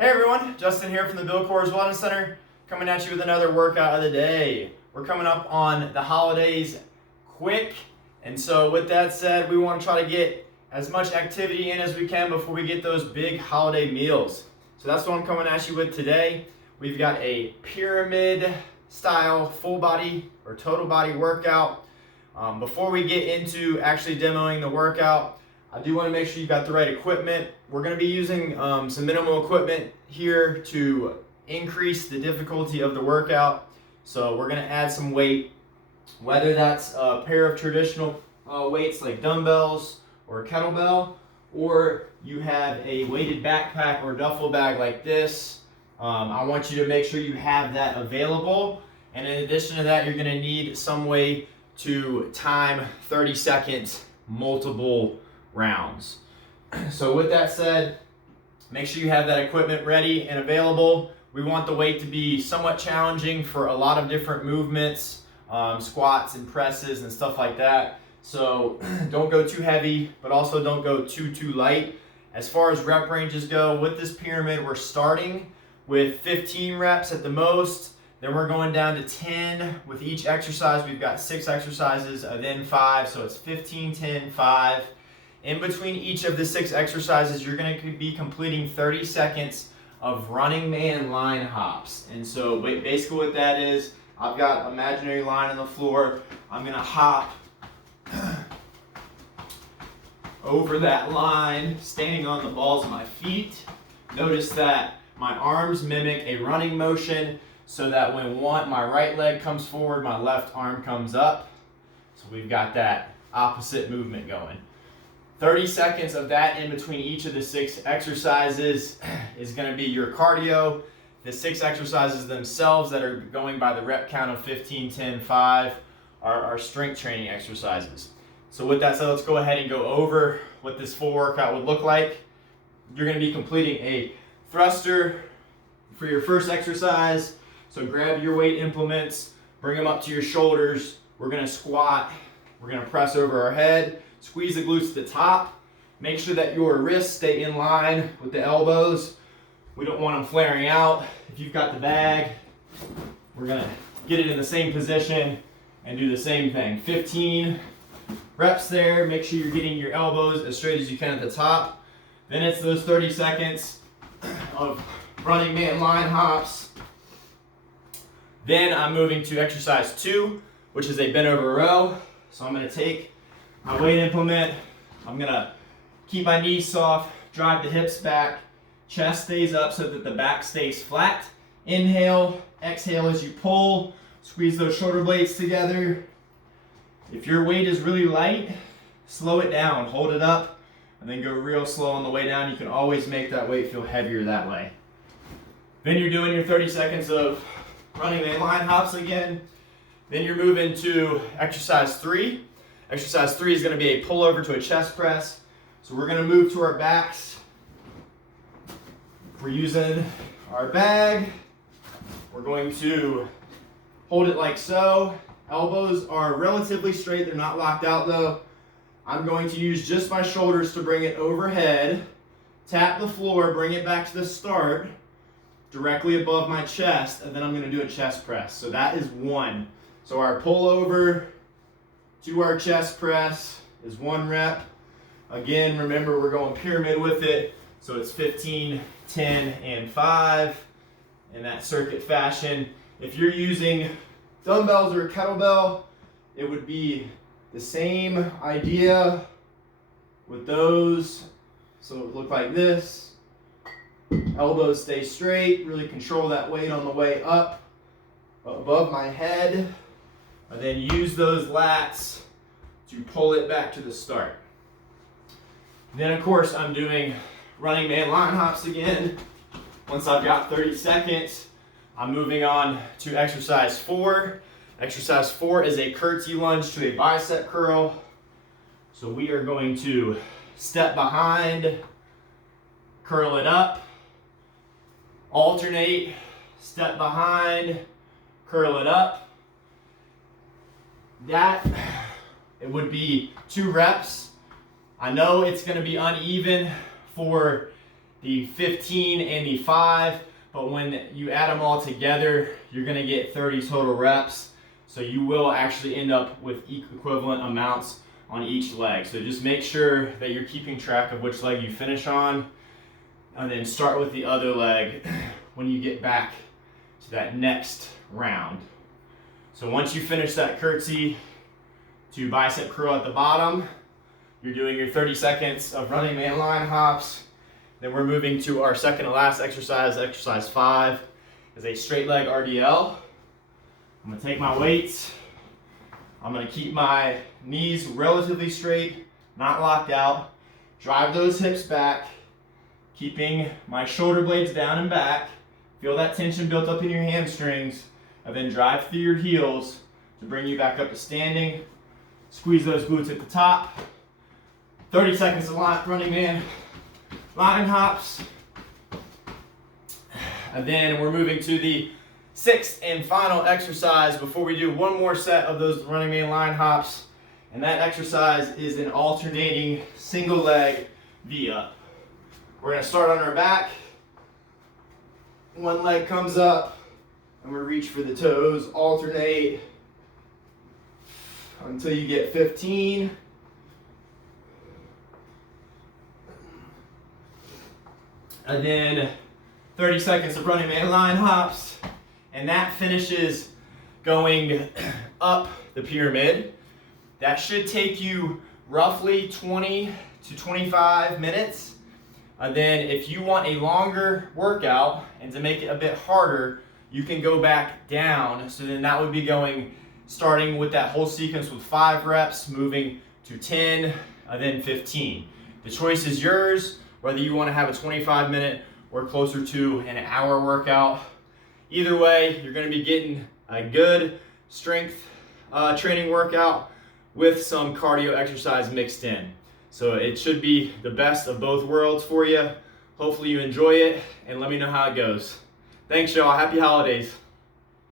Hey everyone, Justin here from the Bill Coors Wellness Center, coming at you with another workout of the day. We're coming up on the holidays quick, and so with that said, we want to try to get as much activity in as we can before we get those big holiday meals. So that's what I'm coming at you with today. We've got a pyramid style full body or total body workout. Before we get into actually demoing the workout, I do want to make sure you've got the right equipment. We're going to be using some minimal equipment here to increase the difficulty of the workout. So we're going to add some weight, whether that's a pair of traditional weights like dumbbells or a kettlebell, or you have a weighted backpack or duffel bag like this. I want you to make sure you have that available. And in addition to that, you're going to need some way to time 30 seconds, multiple rounds. So with that said, make sure you have that equipment ready and available. We want the weight to be somewhat challenging for a lot of different movements, squats and presses and stuff like that. So don't go too heavy, but also don't go too light. As far as rep ranges go, with this pyramid, we're starting with 15 reps at the most. Then we're going down to 10 with each exercise. We've got 6 exercises, then 5, so it's 15, 10, 5. In between each of the 6 exercises, you're going to be completing 30 seconds of running man line hops. And so basically what that is, I've got an imaginary line on the floor. I'm going to hop over that line, standing on the balls of my feet. Notice that my arms mimic a running motion so that when my right leg comes forward, my left arm comes up. So we've got that opposite movement going. 30 seconds of that in between each of the 6 exercises is going to be your cardio. The 6 exercises themselves that are going by the rep count of 15, 10, 5 are strength training exercises. So with that said, let's go ahead and go over what this full workout would look like. You're going to be completing a thruster for your first exercise. So grab your weight implements, bring them up to your shoulders. We're going to squat. We're going to press over our head. Squeeze the glutes to the top. Make sure that your wrists stay in line with the elbows. We don't want them flaring out. If you've got the bag, we're gonna get it in the same position and do the same thing. 15 reps there. Make sure you're getting your elbows as straight as you can at the top. Then it's those 30 seconds of running man line hops. Then I'm moving to exercise 2, which is a bent over row. So I'm gonna take my weight implement, I'm gonna keep my knees soft, drive the hips back, chest stays up so that the back stays flat. Inhale, exhale as you pull, squeeze those shoulder blades together. If your weight is really light, slow it down, hold it up, and then go real slow on the way down. You can always make that weight feel heavier that way. Then you're doing your 30 seconds of running the line hops again. Then you're moving to exercise 3. Exercise 3 is going to be a pullover to a chest press. So we're going to move to our backs. We're using our bag. We're going to hold it like so. Elbows are relatively straight. They're not locked out though. I'm going to use just my shoulders to bring it overhead. Tap the floor, bring it back to the start, directly above my chest, and then I'm going to do a chest press. So that is 1. So our pullover to our chest press is 1 rep. Again, remember we're going pyramid with it. So it's 15, 10, and 5 in that circuit fashion. If you're using dumbbells or a kettlebell, it would be the same idea with those. So it would look like this. Elbows stay straight, really control that weight on the way up above my head. And then use those lats to pull it back to the start. Then of course I'm doing running man line hops again. Once I've got 30 seconds, I'm moving on to exercise 4. Exercise 4 is a curtsy lunge to a bicep curl. So we are going to step behind, curl it up, alternate, step behind, curl it up. That, it would be 2 reps. I know it's going to be uneven for the 15 and the 5, but when you add them all together, you're gonna get 30 total reps. So you will actually end up with equivalent amounts on each leg. So just make sure that you're keeping track of which leg you finish on, and then start with the other leg when you get back to that next round. So once you finish that curtsy to bicep curl at the bottom, you're doing your 30 seconds of running man line hops. Then we're moving to our second to last exercise. Exercise 5 is a straight leg RDL. I'm gonna take my weights. I'm gonna keep my knees relatively straight, not locked out. Drive those hips back, keeping my shoulder blades down and back. Feel that tension built up in your hamstrings, and then drive through your heels to bring you back up to standing. Squeeze those glutes at the top. 30 seconds of running man line hops. And then we're moving to the 6th and final exercise before we do one more set of those running man line hops. And that exercise is an alternating single leg VUp. We're gonna start on our back. One leg comes up, and we reach for the toes, alternate until you get 15. And then 30 seconds of running man line hops. And that finishes going up the pyramid. That should take you roughly 20 to 25 minutes. And then if you want a longer workout and to make it a bit harder, you can go back down. So then that would be starting with that whole sequence with 5 reps, moving to 10, and then 15. The choice is yours, whether you want to have a 25-minute or closer to an hour workout. Either way, you're going to be getting a good strength training workout with some cardio exercise mixed in. So it should be the best of both worlds for you. Hopefully you enjoy it, and let me know how it goes. Thanks, y'all. Happy holidays.